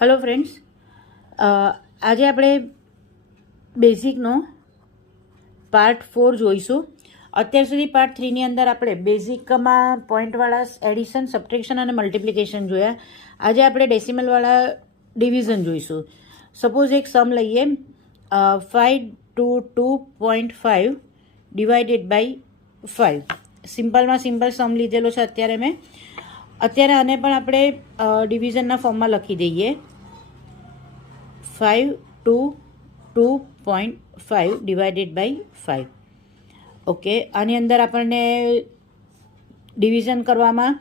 Hello friends, આજે આપણે બેઝિકનો part 4 જોઈશું. અત્યાર સુધી પાર્ટ 3ની અંદર આપણે બેઝિકમાં પોઈન્ટવાળા એડિશન, સબટ્રેક્શન અને મલ્ટિપ્લિકેશન જોયા. આજે આપણે ડેસિમલવાળા ડિવિઝન જોઈશું. સપોઝ એક સમ લઈએ, 522.5 ડિવાઇડેડ બાય 5. સિમ્પલમાં સિમ્પલ સમ લીધેલો છે અત્યારે આને પણ આપણે ડિવિઝનના ફોર્મમાં લખી દઈએ. 522.5 ડિવાઇડેડ બાય 5. ઓકે, આની અંદર આપણને ડિવિઝન કરવામાં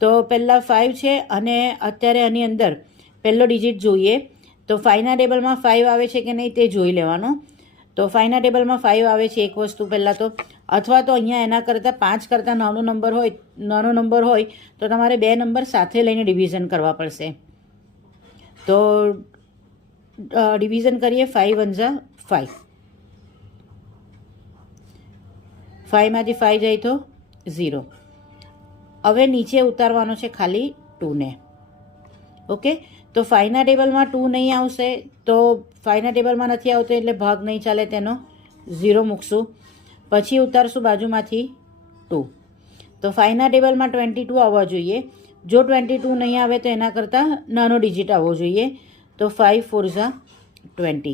તો પહેલાં 5 છે અને અત્યારે આની અંદર પહેલો ડિજિટ જોઈએ. તો 5ના ટેબલમાં 5 આવે છે કે નહીં તે જોઈ લેવાનું. તો 5ના ટેબલમાં 5 આવે છે એક વસ્તુ પહેલાં તો, અથવા તો અહીંયા એના કરતાં 5 કરતાં નાનો નંબર હોય તો તમારે 2 નંબર સાથે લઈને ડિવિઝન કરવા પડશે. તો ડિવિઝન કરીએ. 5 1 જા 5. 5માંથી 5 જાય તો 0. હવે નીચે ઉતારવાનો છે ખાલી 2ને. ઓકે, તો 5ના ટેબલમાં 2 નહીં આવશે, તો 5ના ટેબલમાં નથી આવતો એટલે ભાગ નહીં ચાલે, તેનો 0 મૂકશું. પછી ઉતારશું બાજુમાંથી 2. તો 5ના ટેબલમાં 22 આવવા જોઈએ. જો 22 નહીં આવે તો એના કરતાં નાનો ડિજિટ આવવો જોઈએ. તો 5 4 જા 20.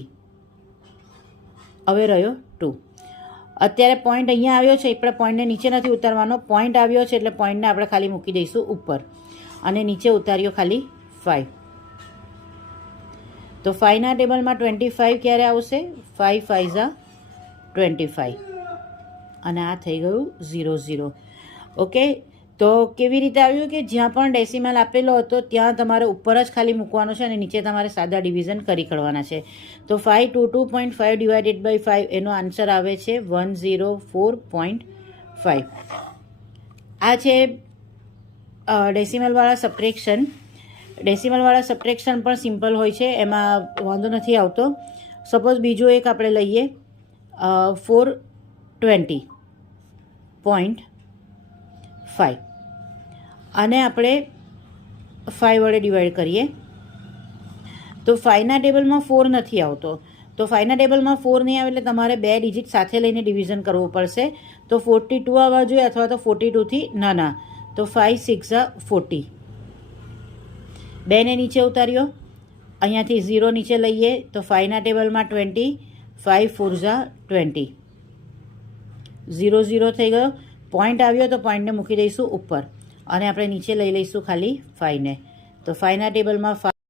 હવે રહ્યો 2. અત્યારે પોઈન્ટ અહીંયા આવ્યો છે, આપણે પોઈન્ટને નીચે નથી ઉતારવાનો. પોઈન્ટ આવ્યો છે એટલે પોઈન્ટને આપણે ખાલી મૂકી દઈશું ઉપર અને નીચે ઉતાર્યો ખાલી 5. તો 5ના ટેબલમાં 25 ક્યારે આવશે? 5 5 જા 25 અને આ થઈ ગયું 0 0. ઓકે, તો કેવી રીતે આવ્યું કે જ્યાં પણ ડેસિમલ આપેલો હતો ત્યાં તમારે ઉપર જ ખાલી મૂકવાનો છે અને નીચે તમારે સાદા ડિવિઝન કરી કરવાના છે. તો 522.5 ડિવાઇડેડ બાય 5 એનો આન્સર આવે છે 104.5. આ છે ડેસિમલવાળા સબટ્રેક્શન. ડેસિમલવાળા સબટ્રેક્શન પણ સિમ્પલ હોય છે, એમાં વાંધો નથી આવતો. સપોઝ બીજો એક આપણે લઈએ, 420.5 અને આપણે 5 વડે ડિવાઈડ કરીએ. તો 5ના ટેબલમાં 4 નથી આવતો, તો 5ના ટેબલમાં 4 નહીં આવે એટલે તમારે 2 ડિજિટ સાથે લઈને ડિવિઝન કરવું પડશે. તો 42 આવવા જોઈએ અથવા તો 42થી નાના. તો 5 6 જા 40. 2ને નીચે ઉતાર્યો, અહીંયાથી 0 નીચે લઈએ તો 5ના ટેબલમાં 20, 5 4 જા 20. 0 0 થઈ ગયો. પોઈન્ટ આવ્યો તો પોઈન્ટને મૂકી દઈશું ઉપર અને આપણે નીચે લઈ લઈશું ખાલી 5ને. તો 5ના ટેબલમાં 5